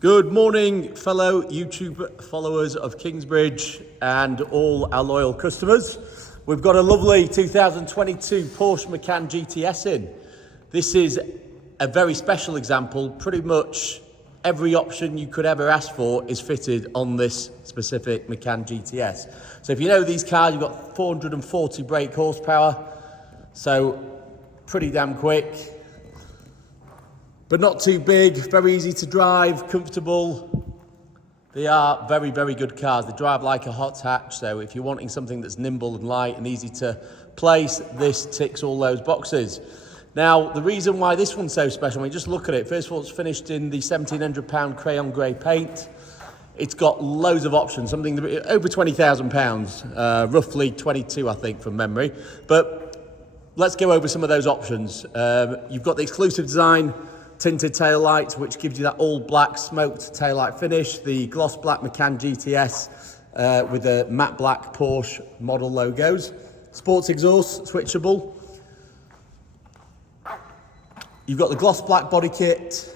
Good morning, fellow YouTube followers of Kingsbridge and all our loyal customers. We've got a lovely 2022 Porsche Macan GTS in. This is a very special example. Pretty much every option you could ever ask for is fitted on this specific Macan GTS. So if you know these cars, you've got 440 brake horsepower, so pretty damn quick. But not too big, very easy to drive, comfortable. They are very, very good cars. They drive like a hot hatch, so if you're wanting something that's nimble and light and easy to place, this ticks all those boxes. Now, the reason why this one's so special, when you just look at it, first of all, it's finished in the £1,700 Crayon Grey paint. It's got loads of options, something over £20,000, roughly 22, I think, from memory. But let's go over some of those options. You've got the exclusive design tinted tail lights, which gives you that all black smoked tail light finish. The gloss black Macan GTS with the matte black Porsche model logos. Sports exhaust, switchable. You've got the gloss black body kit.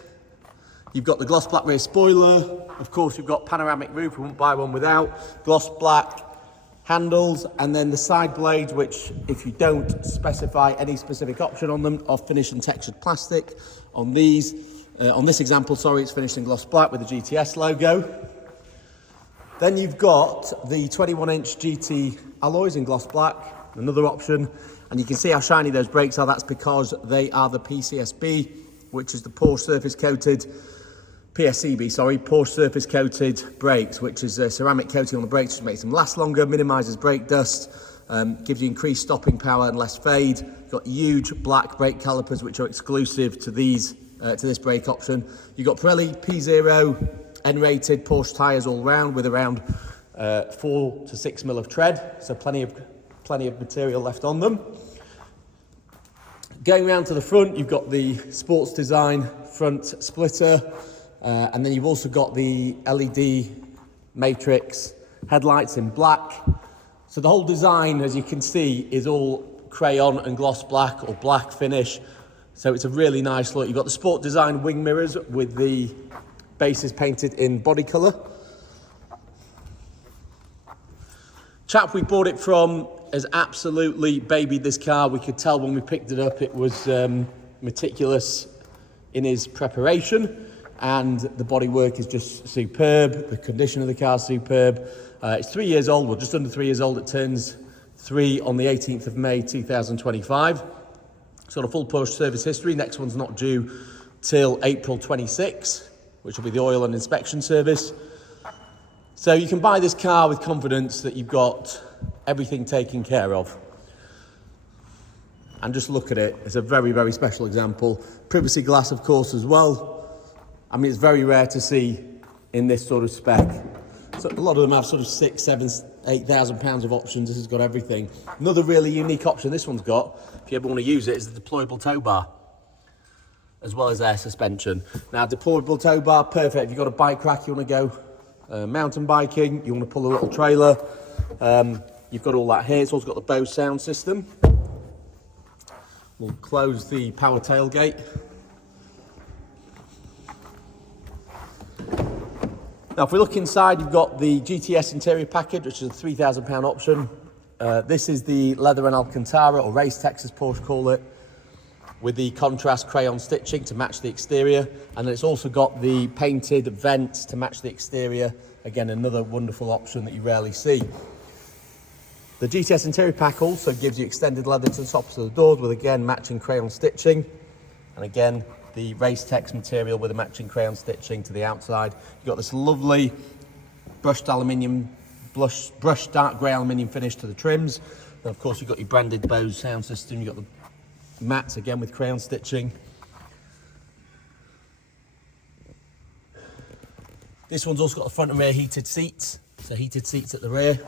You've got the gloss black rear spoiler. Of course, you've got panoramic roof. We won't buy one without. Gloss black handles, and then the side blades, which if you don't specify any specific option on them, are finished in textured plastic. On these, on this example, sorry, it's finished in gloss black with the GTS logo. Then you've got the 21-inch GT alloys in gloss black, another option, and you can see how shiny those brakes are. That's because they are the PSCB, which is the Porsche Surface Coated PSCB, sorry, Porsche Surface Coated Brakes, which is a ceramic coating on the brakes, which makes them last longer, minimises brake dust, gives you increased stopping power and less fade. You've got huge black brake calipers, which are exclusive to these to this brake option. You've got Pirelli P0 N-rated Porsche tyres all round with around 4 to 6 mil of tread, so plenty of material left on them. Going round to the front, you've got the sports design front splitter. And then you've also got the LED matrix headlights in black. So the whole design, as you can see, is all crayon and gloss black or black finish. So it's a really nice look. You've got the sport design wing mirrors with the bases painted in body colour. Chap we bought it from has absolutely babied this car. We could tell when we picked it up it was meticulous in his preparation. And the bodywork is just superb. The condition of the car is superb. It's 3 years old, well, just under 3 years old. It turns 3 on the 18th of May, 2025. It's got a full Porsche service history. Next one's not due till April 26, which will be the oil and inspection service. So you can buy this car with confidence that you've got everything taken care of. And just look at it. It's a very, very special example. Privacy glass, of course, as well. I mean, it's very rare to see in this sort of spec. So a lot of them have sort of £6,000, £7,000, £8,000 of options. This has got everything. Another really unique option this one's got, if you ever want to use it, is the deployable tow bar, as well as air suspension. Now, deployable tow bar, perfect. If you've got a bike rack, you want to go mountain biking, you want to pull a little trailer. You've got all that here. It's also got the BOSE sound system. We'll close the power tailgate. Now, if we look inside, you've got the GTS interior package, which is a £3,000 option. This is the leather and Alcantara, or Race Tex as Porsche call it, with the contrast crayon stitching to match the exterior. And then it's also got the painted vents to match the exterior. Again, another wonderful option that you rarely see. The GTS interior pack also gives you extended leather to the tops of the doors with, again, matching crayon stitching. And again, the Race Tex material with a matching crayon stitching to the outside. You've got this lovely brushed dark grey aluminium finish to the trims. And of course, you've got your branded BOSE sound system. You've got the mats again with crayon stitching. This one's also got the front and rear heated seats. So heated seats at the rear.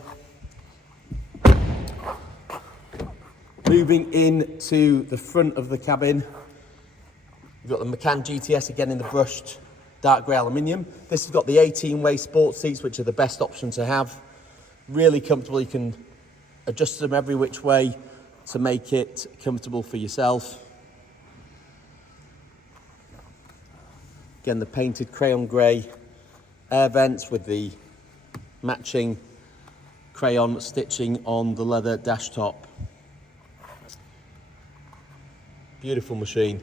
Moving into the front of the cabin, you've got the Macan GTS again in the brushed dark grey aluminium. This has got the 18-way sports seats, which are the best option to have. Really comfortable. You can adjust them every which way to make it comfortable for yourself. Again, the painted crayon grey air vents with the matching crayon stitching on the leather dash top. Beautiful machine.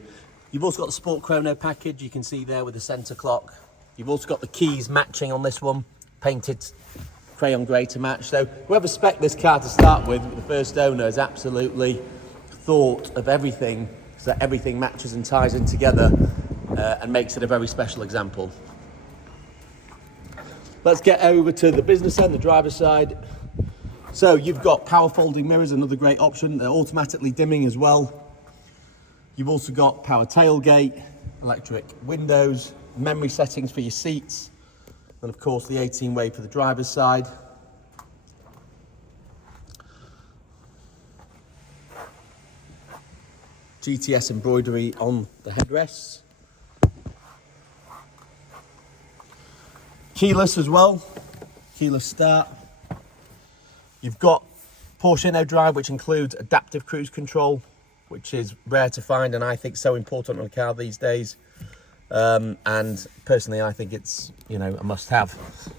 You've also got the Sport Chrono Package, you can see there with the centre clock. You've also got the keys matching on this one, painted Crayon Grey to match. So whoever spec'd this car to start with, the first owner, has absolutely thought of everything so that everything matches and ties in together and makes it a very special example. Let's get over to the business end, the driver's side. So you've got power folding mirrors, another great option. They're automatically dimming as well. You've also got power tailgate, electric windows, memory settings for your seats, and of course the 18-way for the driver's side. GTS embroidery on the headrests. Keyless as well, keyless start. You've got Porsche InnoDrive, which includes adaptive cruise control, which is rare to find and I think so important on a car these days. And personally, I think it's, you know, a must-have.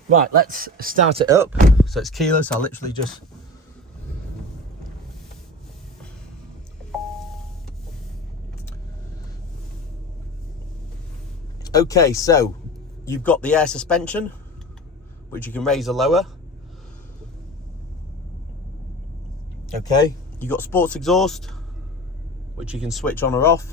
Right, let's start it up. So it's keyless. I'll literally just... Okay, so you've got the air suspension, which you can raise or lower. Okay, you've got sports exhaust, which you can switch on or off.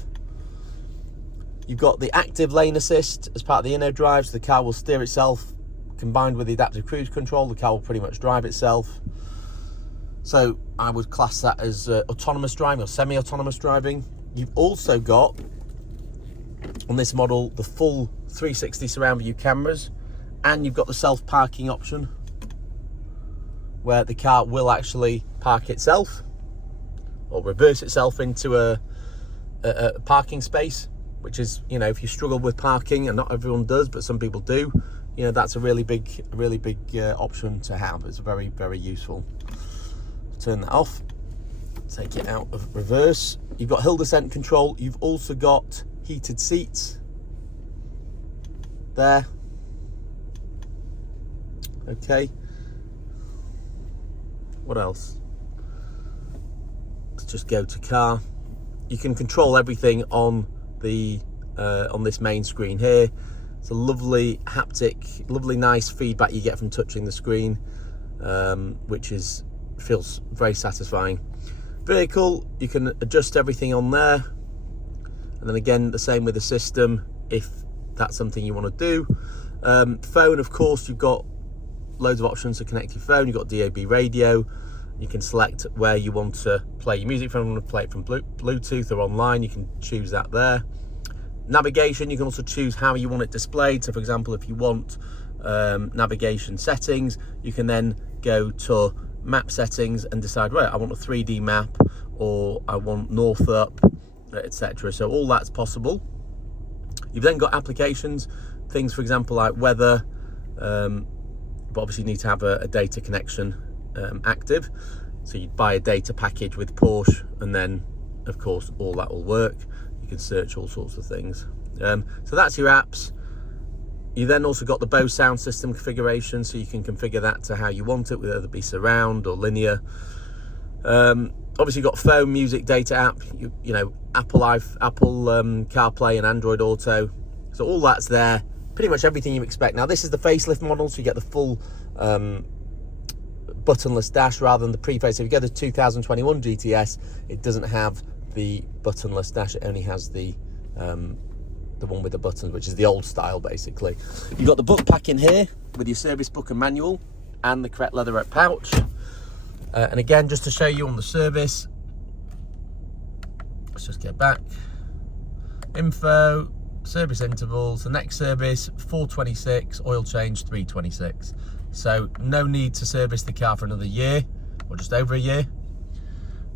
You've got the active lane assist as part of the InnoDrive, so the car will steer itself. Combined with the adaptive cruise control, the car will pretty much drive itself. So I would class that as autonomous driving or semi-autonomous driving. You've also got, on this model, the full 360 surround view cameras, and you've got the self-parking option, where the car will actually park itself or reverse itself into a parking space, which is, you know, if you struggle with parking, and not everyone does, but some people do, you know, that's a really big option to have. It's very, very useful. Turn that off, take it out of reverse. You've got hill descent control. You've also got heated seats there. Okay, what else? Let's just go to car. You can control everything on the on this main screen here. It's a lovely haptic, lovely nice feedback you get from touching the screen, which feels very satisfying. Vehicle, you can adjust everything on there, and then again the same with the system if that's something you want to do. Phone, of course, you've got loads of options to connect your phone. You've got DAB radio. You can select where you want to play your music from. You want to play it from Bluetooth or online, you can choose that there. Navigation, you can also choose how you want it displayed. So for example, if you want navigation settings, you can then go to map settings and decide, right, I want a 3D map, or I want north up, etc. So all that's possible. You've then got applications, things for example like weather, but obviously you need to have a data connection active. So you'd buy a data package with Porsche, and then of course all that will work. You can search all sorts of things. So that's your apps. You then also got the BOSE sound system configuration, so you can configure that to how you want it, whether it be surround or linear. Obviously you've got phone, music, data app, you know, Apple CarPlay and Android Auto. So all that's there, pretty much everything you expect. Now this is the facelift model, so you get the full buttonless dash rather than the pre-facelift. If you get the 2021 GTS, it doesn't have the buttonless dash, it only has the one with the buttons, which is the old style basically. You've got the book pack in here with your service book and manual, and the correct leatherette pouch. And again, just to show you on the service, let's just get back. Info, service intervals, the next service 426, oil change 326. So no need to service the car for another year, or just over a year.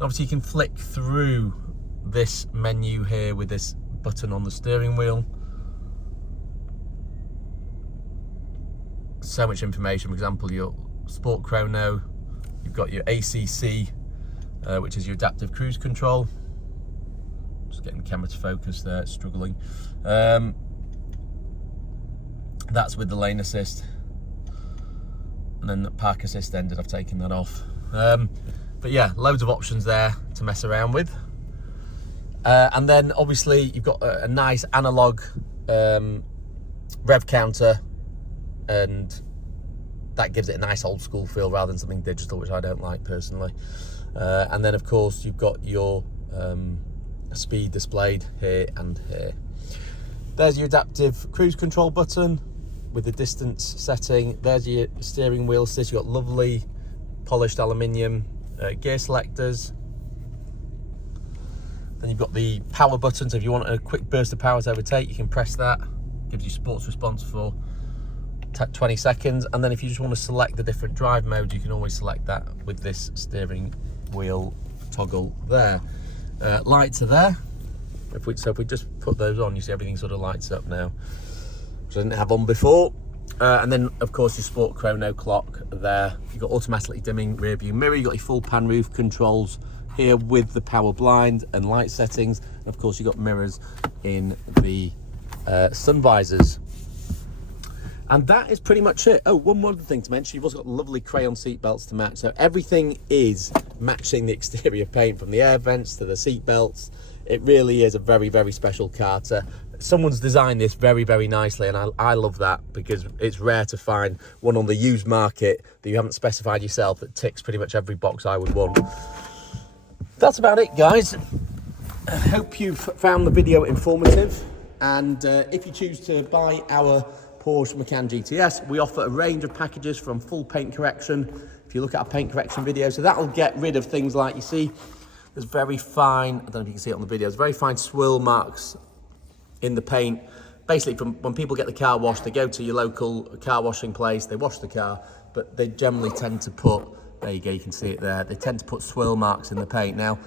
Obviously you can flick through this menu here with this button on the steering wheel. So much information. For example, your Sport Chrono, you've got your ACC, which is your adaptive cruise control. Just getting the camera to focus there, it's struggling. Then That's with the lane assist. And then the ParkAssist ended, I've taken that off. But yeah, loads of options there to mess around with. And then obviously you've got a nice analog rev counter, and that gives it a nice old school feel rather than something digital, which I don't like personally. And then of course you've got your speed displayed here and here. There's your adaptive cruise control button with the distance setting. There's your steering wheel assist. You've got lovely polished aluminium gear selectors. Then you've got the power button, so if you want a quick burst of power to overtake, you can press that. Gives you sports response for 20 seconds. And then if you just want to select the different drive modes, you can always select that with this steering wheel toggle there. Lights are there. So if we just put those on, you see everything sort of lights up now, which I didn't have on before. And then of course your sport chrono clock there. You've got automatically dimming rear view mirror. You've got your full pan roof controls here with the power blind and light settings. And of course you've got mirrors in the sun visors. And that is pretty much it. Oh, one more thing to mention, you've also got lovely crayon seat belts to match. So everything is matching the exterior paint, from the air vents to the seat belts. It really is a very, very special car. Someone's designed this very, very nicely, and I love that, because it's rare to find one on the used market that you haven't specified yourself that ticks pretty much every box I would want. That's about it, guys. I hope you've found the video informative, and if you choose to buy our Porsche Macan GTS, we offer a range of packages from full paint correction. If you look at our paint correction video, so that'll get rid of things like, you see, there's very fine, I don't know if you can see it on the video, there's very fine swirl marks in the paint. Basically, from when people get the car washed, they go to your local car washing place, they wash the car, but they generally tend to put, there you go, you can see it there, they tend to put swirl marks in the paint. Now,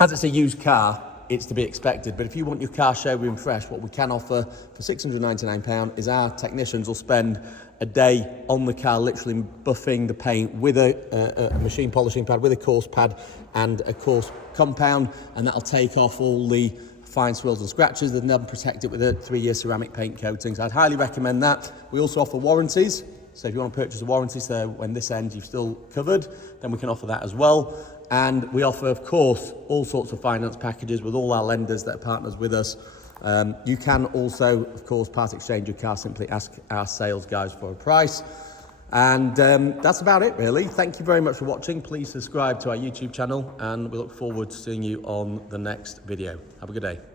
as it's a used car, it's to be expected, but if you want your car showroom fresh, what we can offer for £699 is our technicians will spend a day on the car literally buffing the paint with a machine polishing pad, with a coarse pad and a coarse compound, and that'll take off all the fine swirls and scratches, and then protect it with a 3-year ceramic paint coating. So I'd highly recommend that. We also offer warranties, so if you want to purchase a warranty, so when this ends you've still covered, then we can offer that as well. And we offer, of course, all sorts of finance packages with all our lenders that are partners with us. You can also, of course, part exchange your car. Simply ask our sales guys for a price. And that's about it, really. Thank you very much for watching. Please subscribe to our YouTube channel, and we look forward to seeing you on the next video. Have a good day.